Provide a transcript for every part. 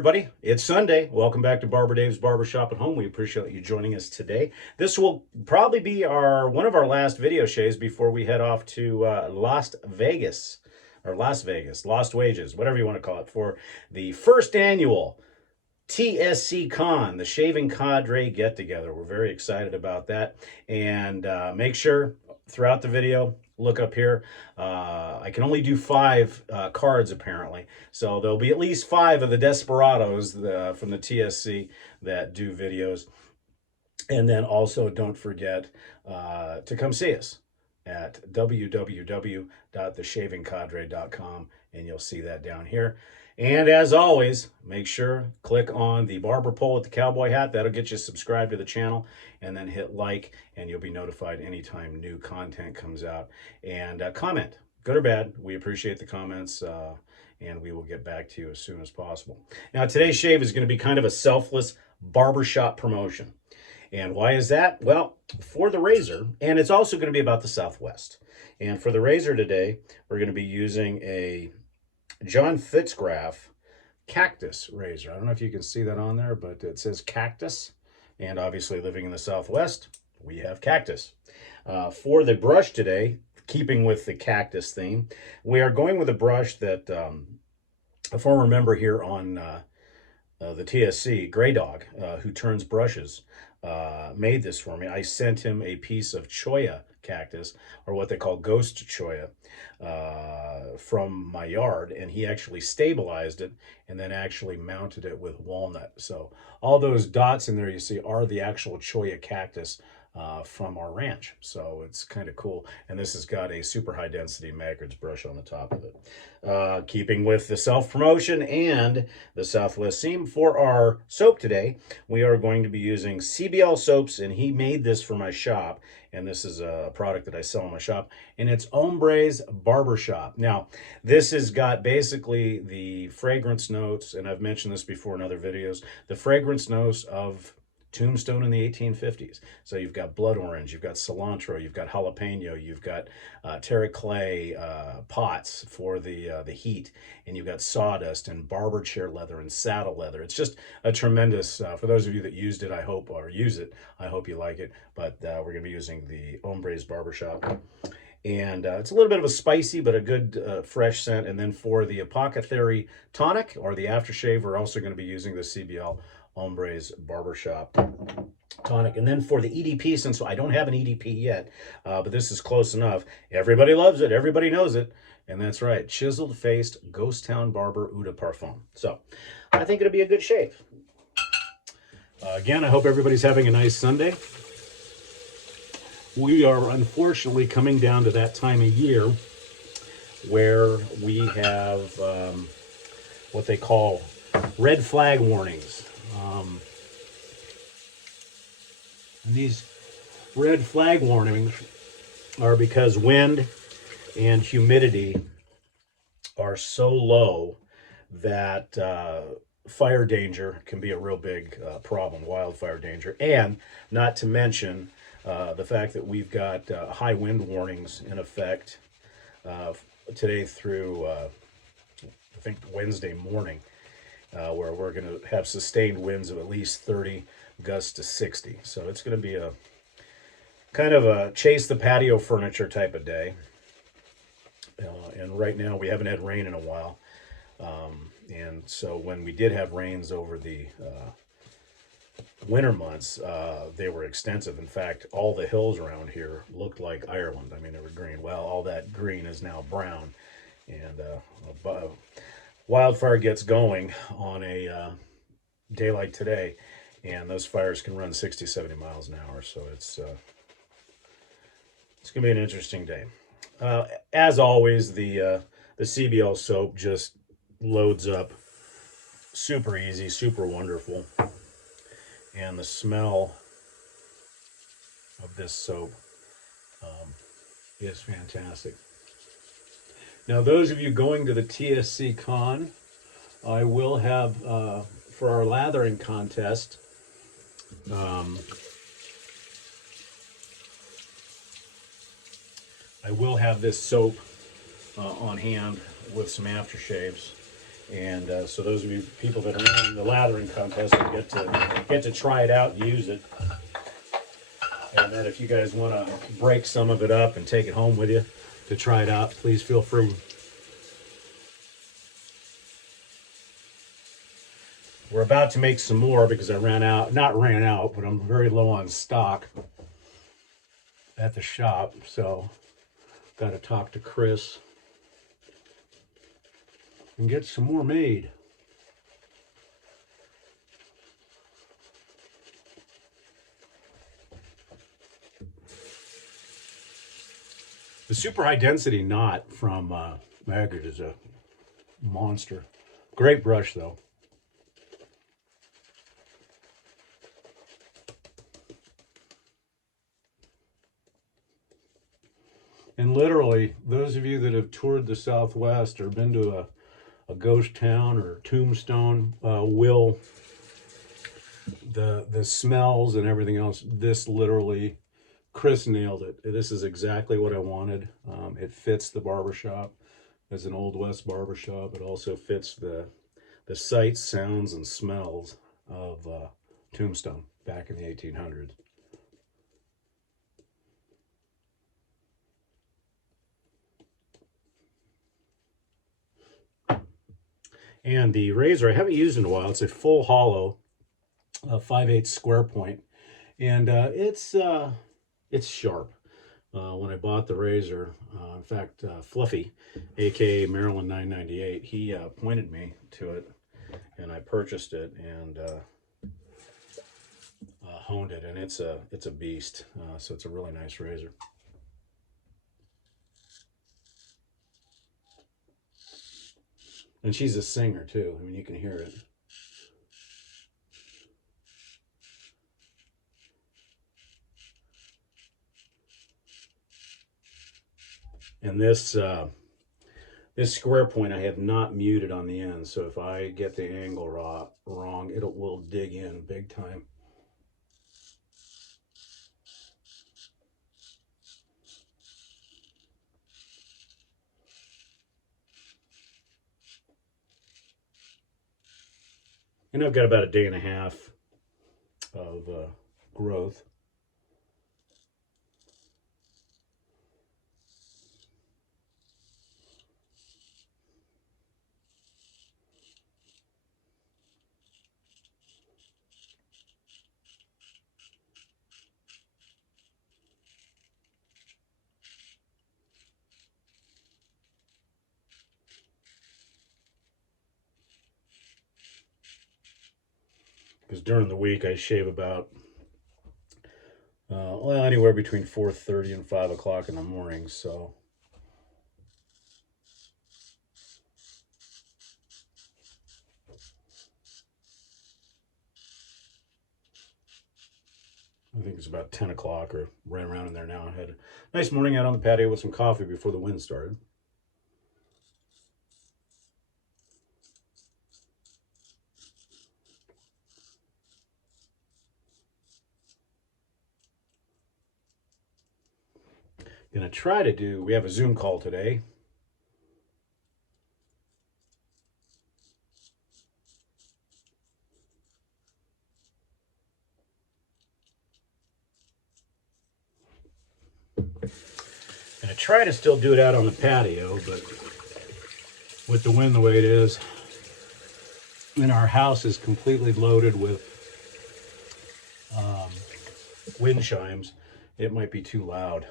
everybody. It's Sunday. Welcome back to Barber Dave's Barbershop at Home. We appreciate you joining us today. This will probably be one of our last video shows before we head off to Las Vegas, Lost Wages, whatever you want to call it, for the first annual TSC Con, the Shaving Cadre Get Together. We're very excited about that. And make sure throughout the video, look up here. I can only do 5 cards apparently, so there'll be at least 5 of the Desperados from the TSC that do videos. And then also don't forget to come see us at www.theshavingcadre.com, and you'll see that down here. And as always, make sure click on the barber pole with the cowboy hat. That'll get you subscribed to the channel, and then hit like, and you'll be notified anytime new content comes out. And comment, good or bad. We appreciate the comments, and we will get back to you as soon as possible. Now, today's shave is going to be kind of a selfless barbershop promotion. And why is that? Well, for the razor, and it's also going to be about the Southwest. And for the razor today, we're going to be using a John Fitzgraf cactus razor. I don't know if you can see that on there, but it says cactus. And obviously living in the Southwest, we have cactus. For the brush today, keeping with the cactus theme, we are going with a brush that a former member here on the TSC, Gray Dog, who turns brushes, made this for me. I sent him a piece of cholla cactus, or what they call ghost cholla, from my yard, and he actually stabilized it and then actually mounted it with walnut. So all those dots in there you see are the actual cholla cactus from our ranch. So it's kind of cool. And this has got a super high density Maggard's brush on the top of it. Keeping with the self-promotion and the Southwest theme, for our soap today, we are going to be using CBL soaps, and he made this for my shop. And this is a product that I sell in my shop, and it's Hombres Barbershop. Now, this has got basically the fragrance notes, and I've mentioned this before in other videos, the fragrance notes of Tombstone in the 1850s. So you've got blood orange, you've got cilantro, you've got jalapeno, you've got terry clay pots for the heat, and you've got sawdust and barber chair leather and saddle leather. It's just a tremendous, for those of you that used it, I hope, or use it, I hope you like it. But we're going to be using the Hombres Barbershop. And it's a little bit of a spicy, but a good fresh scent. And then for the Apothecary Tonic, or the aftershave, we're also going to be using the CBL Hombres Barbershop Tonic. And then for the EDP, since I don't have an EDP yet, but this is close enough. Everybody loves it. Everybody knows it. And that's right. Chiseled Faced Ghost Town Barber Eau de Parfum. So I think it'll be a good shave. Again, I hope everybody's having a nice Sunday. We are unfortunately coming down to that time of year where we have what they call red flag warnings. And these red flag warnings are because wind and humidity are so low that fire danger can be a real big problem, wildfire danger. And not to mention the fact that we've got high wind warnings in effect today through, I think, Wednesday morning, where we're going to have sustained winds of at least 30, gusts to 60. So it's going to be a kind of a chase the patio furniture type of day. And right now we haven't had rain in a while. And so when we did have rains over the winter months, they were extensive. In fact, all the hills around here looked like Ireland. I mean, they were green. Well, all that green is now brown. And wildfire gets going on a day like today, and those fires can run 60, 70 miles an hour. So it's going to be an interesting day. As always, the CBL soap just loads up super easy, super wonderful. And the smell of this soap is fantastic. Now, those of you going to the TSC Con, I will have, for our lathering contest, I will have this soap on hand with some aftershaves. And so those of you people that are in the lathering contest will get to try it out and use it. And then if you guys want to break some of it up and take it home with you to try it out, please feel free. We're about to make some more because I not ran out, but I'm very low on stock at the shop. So got to talk to Chris and get some more made. The super high density knot from Maggard is a monster. Great brush though. And literally, those of you that have toured the Southwest or been to a ghost town or tombstone will, the smells and everything else, this literally, Chris nailed it. This is exactly what I wanted. It fits the barbershop as an Old West barbershop. It also fits the sights, sounds, and smells of Tombstone back in the 1800s. And the razor I haven't used in a while. It's a full hollow, 5/8 square point, and it's sharp. When I bought the razor, in fact, Fluffy, aka Maryland 998, he pointed me to it, and I purchased it and honed it, and it's a beast. So it's a really nice razor. And she's a singer too. I mean, you can hear it. And this square point I have not muted on the end, so if I get the angle wrong, it will dig in big time. And I've got about a day and a half of growth. Because during the week I shave about well, anywhere between 4:30 and 5 o'clock in the morning. So I think it's about 10 o'clock or right around in there now. I had a nice morning out on the patio with some coffee before the wind started. Gonna try to do, we have a Zoom call today. And I try to still do it out on the patio, but with the wind the way it is, and our house is completely loaded with wind chimes, it might be too loud.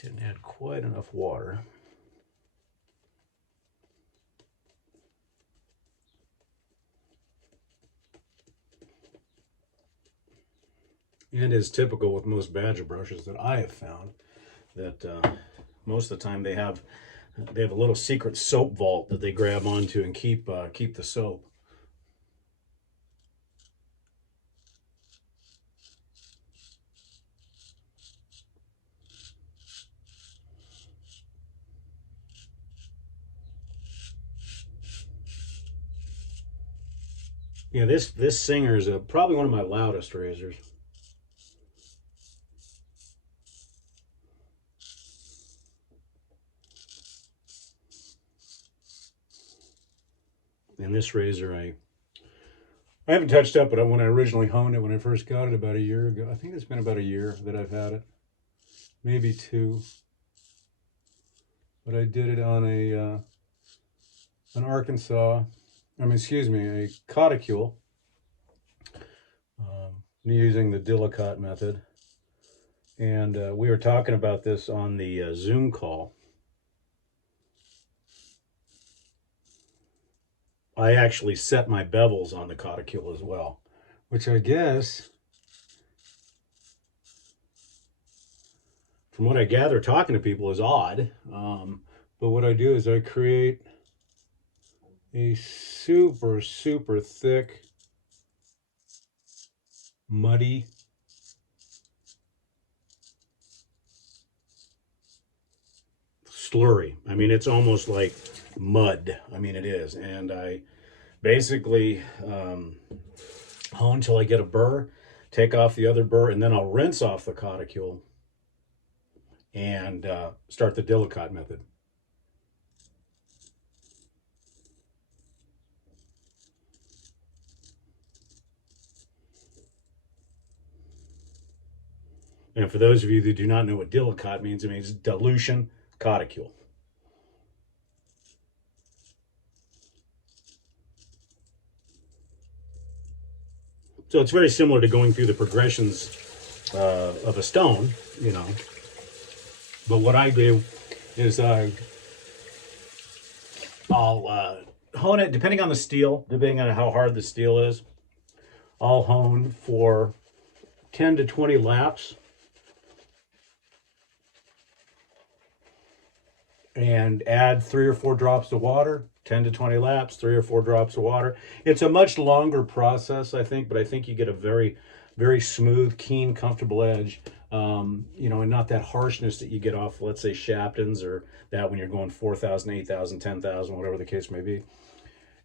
Didn't add quite enough water. And as typical with most badger brushes that I have found, that most of the time they have a little secret soap vault that they grab onto and keep the soap. Yeah, this Singer is probably one of my loudest razors. And this razor, I haven't touched up, but when I originally honed it, when I first got it about a year ago, I think it's been about a year that I've had it, maybe two. But I did it on an Arkansas, excuse me, a Coticule, using the Dillicott method. And we were talking about this on the Zoom call. I actually set my bevels on the Coticule as well, which I guess, from what I gather talking to people, is odd. But what I do is I create a super, super thick, muddy slurry. I mean, it's almost like mud. I mean, it is. And I basically hone until I get a burr, take off the other burr, and then I'll rinse off the Coticule and start the Dillicott method. And for those of you that do not know what Dillicott means, it means dilution Coticule. So it's very similar to going through the progressions of a stone, you know. But what I do is I'll hone it depending on the steel, depending on how hard the steel is. I'll hone for 10 to 20 laps and add 3 or 4 drops of water. 10 to 20 laps, 3 or 4 drops of water. It's a much longer process, I think, but I think you get a very, very smooth, keen, comfortable edge, you know, and not that harshness that you get off, let's say, Shaptons, or that when you're going 4,000, 8,000, 10,000, whatever the case may be.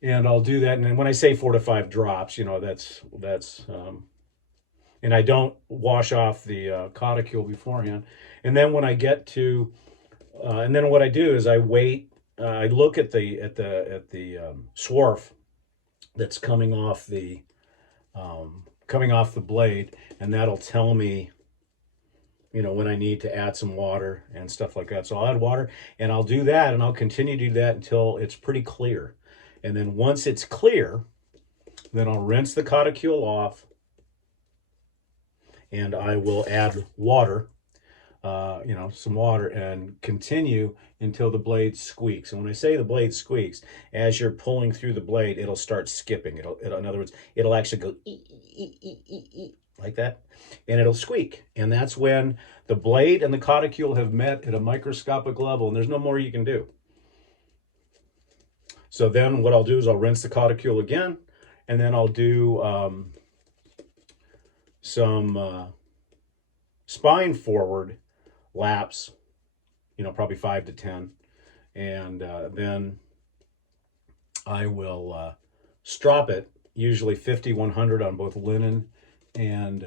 And I'll do that. And then when I say 4 to 5 drops, you know, and I don't wash off the Coticule beforehand. And then when I get to, and then what I do is I wait. I look at the swarf that's coming off the blade, and that'll tell me, you know, when I need to add some water and stuff like that. So I'll add water, and I'll do that, and I'll continue to do that until it's pretty clear. And then once it's clear, then I'll rinse the Coticule off, and I will add water, you know, some water, and continue until the blade squeaks. And when I say the blade squeaks, as you're pulling through the blade, it'll start skipping. In other words, it'll actually go like that, and it'll squeak. And that's when the blade and the Coticule have met at a microscopic level, and there's no more you can do. So then what I'll do is I'll rinse the Coticule again, and then I'll do some spine forward laps, you know, probably 5 to 10. And then I will strop it, usually 50, 100 on both linen and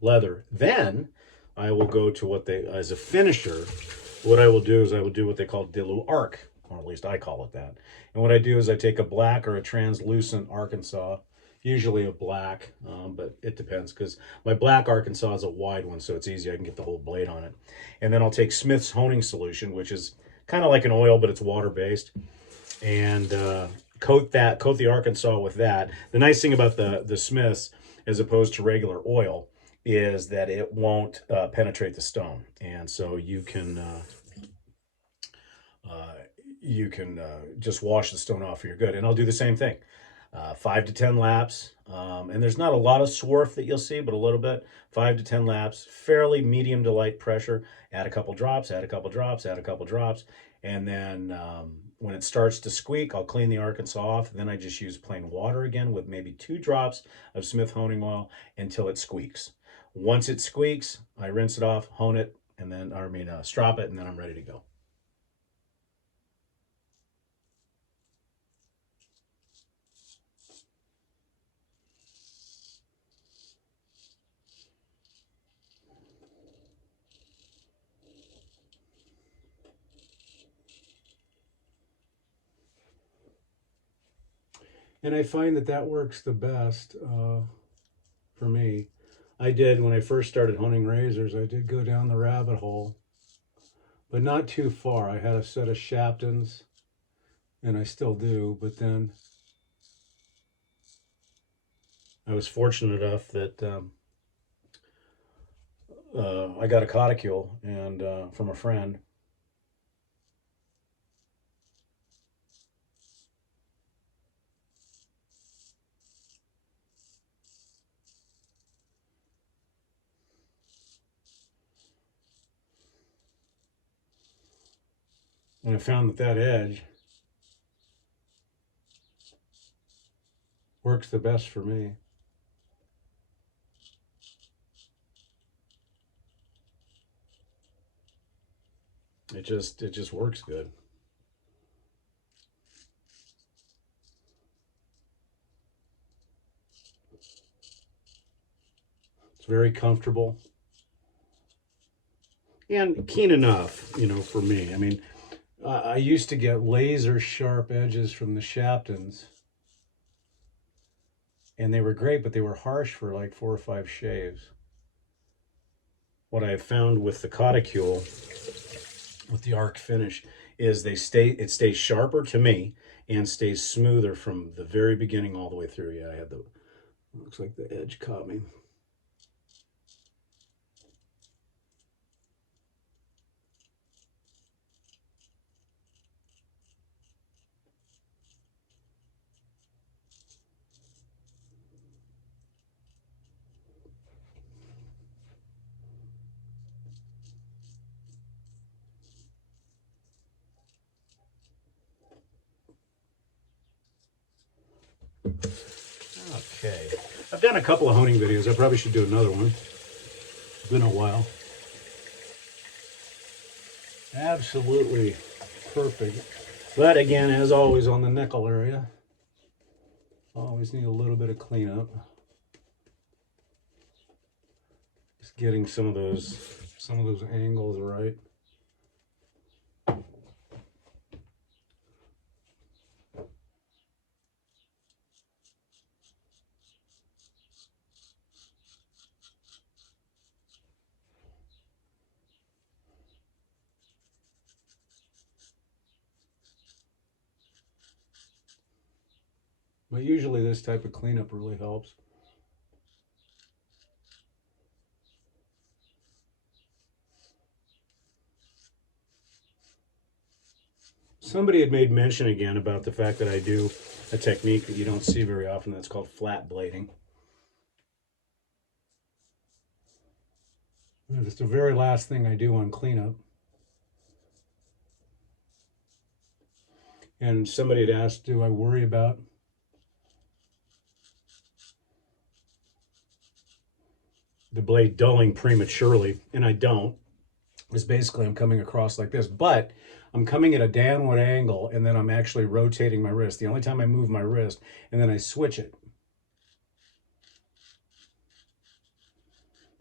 leather. Then I will go to as a finisher, what I will do is I will do what they call dilu arc, or at least I call it that. And what I do is I take a black or a translucent Arkansas, usually a black, but it depends, because my black Arkansas is a wide one, so it's easy. I can get the whole blade on it. And then I'll take Smith's honing solution, which is kind of like an oil, but it's water-based, and coat the Arkansas with that. The nice thing about the Smith's, as opposed to regular oil, is that it won't penetrate the stone, and so you can just wash the stone off, and you're good. And I'll do the same thing. 5 to 10 laps, and there's not a lot of swarf that you'll see, but a little bit. 5 to 10 laps, fairly medium to light pressure. Add a couple drops, add a couple drops, add a couple drops, and then when it starts to squeak, I'll clean the Arkansas off. Then I just use plain water again with maybe 2 drops of Smith honing oil until it squeaks. Once it squeaks, I rinse it off, hone it, and then strop it, and then I'm ready to go. And I find that that works the best for me. I did, when I first started hunting razors, I did go down the rabbit hole, but not too far. I had a set of Shaptons, and I still do, but then I was fortunate enough that I got a Cotticule and from a friend. And I found that that edge works the best for me. It just works good. It's very comfortable and keen enough, for me. I mean, I used to get laser sharp edges from the Shaptons, and they were great, but they were harsh for like 4 or 5 shaves. What I have found with the Cotticule, with the arc finish, is it stays sharper to me and stays smoother from the very beginning all the way through. Yeah, I had the, looks like the edge caught me. Okay. I've done a couple of honing videos. I probably should do another one. It's been a while. Absolutely perfect. But again, as always on the nickel area, always need a little bit of cleanup. Just getting some of those angles right. But usually this type of cleanup really helps. Somebody had made mention again about the fact that I do a technique that you don't see very often that's called flat blading. And it's the very last thing I do on cleanup. And somebody had asked, do I worry about the blade dulling prematurely? And I don't. It's basically I'm coming across like this, but I'm coming at a downward angle, and then I'm actually rotating my wrist. The only time I move my wrist, and then I switch it.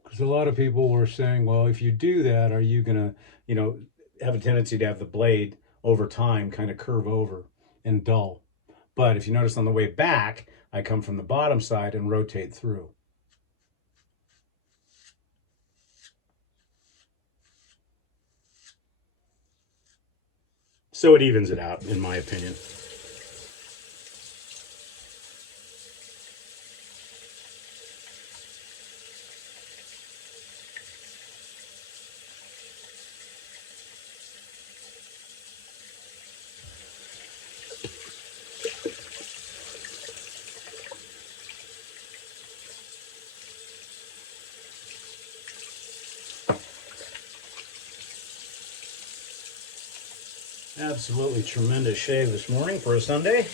Because a lot of people were saying, well, if you do that, are you going to, have a tendency to have the blade over time kind of curve over and dull? But if you notice on the way back, I come from the bottom side and rotate through. So it evens it out, in my opinion. Absolutely tremendous shave this morning for a Sunday.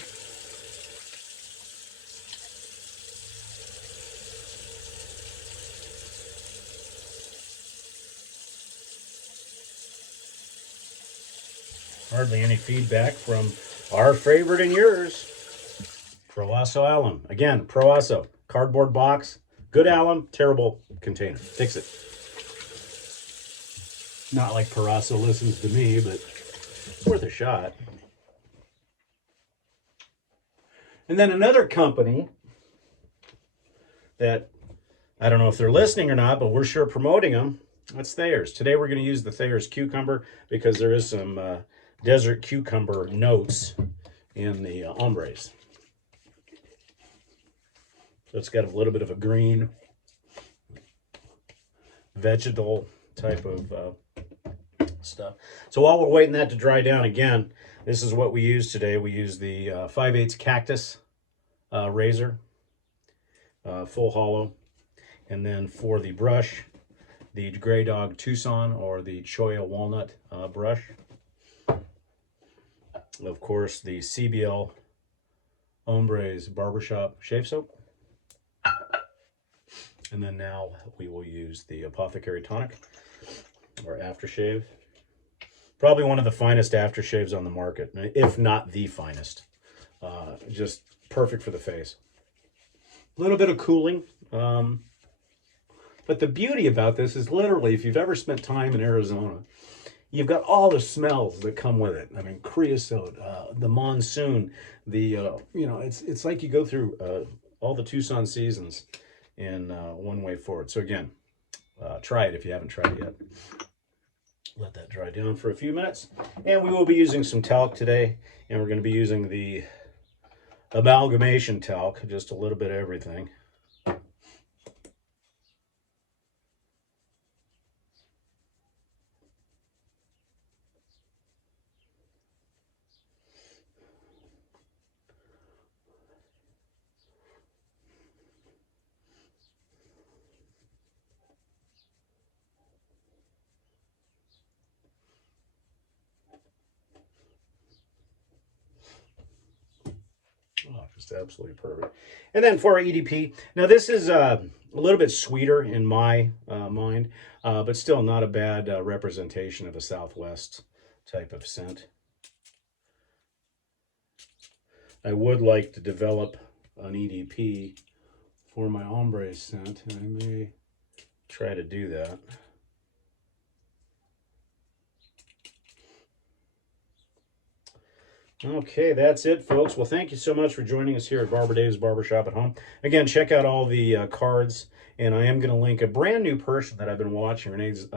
Hardly any feedback from our favorite and yours, Proasso alum. Again, Proasso, cardboard box, good alum, terrible container. Fix it. Not like Proasso listens to me, but it's worth a shot. And then another company that, I don't know if they're listening or not, but we're sure promoting them. That's Thayer's. Today we're going to use the Thayer's cucumber because there is some desert cucumber notes in the Hombres. So it's got a little bit of a green vegetal type of stuff. So while we're waiting that to dry down, again, this is what we use today. We use the 5/8 cactus razor, full hollow. And then for the brush, the Grey Dog Tucson or the Choya Walnut brush. Of course, the CBL Hombres Barbershop Shave Soap. And then now we will use the Apothecary Tonic or aftershave. Probably one of the finest aftershaves on the market, if not the finest. Just perfect for the face. A little bit of cooling. But the beauty about this is literally, if you've ever spent time in Arizona, you've got all the smells that come with it. I mean, creosote, the monsoon, it's like you go through all the Tucson seasons in one way forward. So again, try it if you haven't tried it yet. Let that dry down for a few minutes. And we will be using some talc today, and we're going to be using the amalgamation talc, just a little bit of everything. Oh, just absolutely perfect. And then for our EDP, now this is a little bit sweeter in my mind, but still not a bad representation of a Southwest type of scent. I would like to develop an EDP for my ombre scent, and I may try to do that. Okay, that's it, folks. Well, thank you so much for joining us here at Barber Dave's Barbershop at Home. Again, check out all the cards, and I am going to link a brand new person that I've been watching. Her name's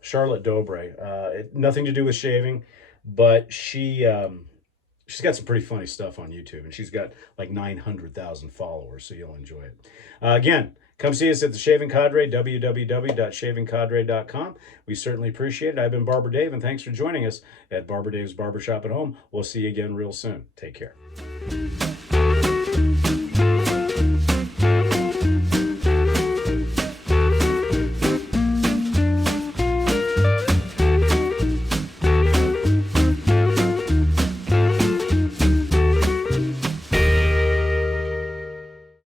Charlotte Dobre. Nothing to do with shaving, but she's got some pretty funny stuff on YouTube, and she's got like 900,000 followers, so you'll enjoy it. Again, come see us at the Shaving Cadre, www.shavingcadre.com. We certainly appreciate it. I've been Barber Dave, and thanks for joining us at Barber Dave's Barbershop at Home. We'll see you again real soon. Take care.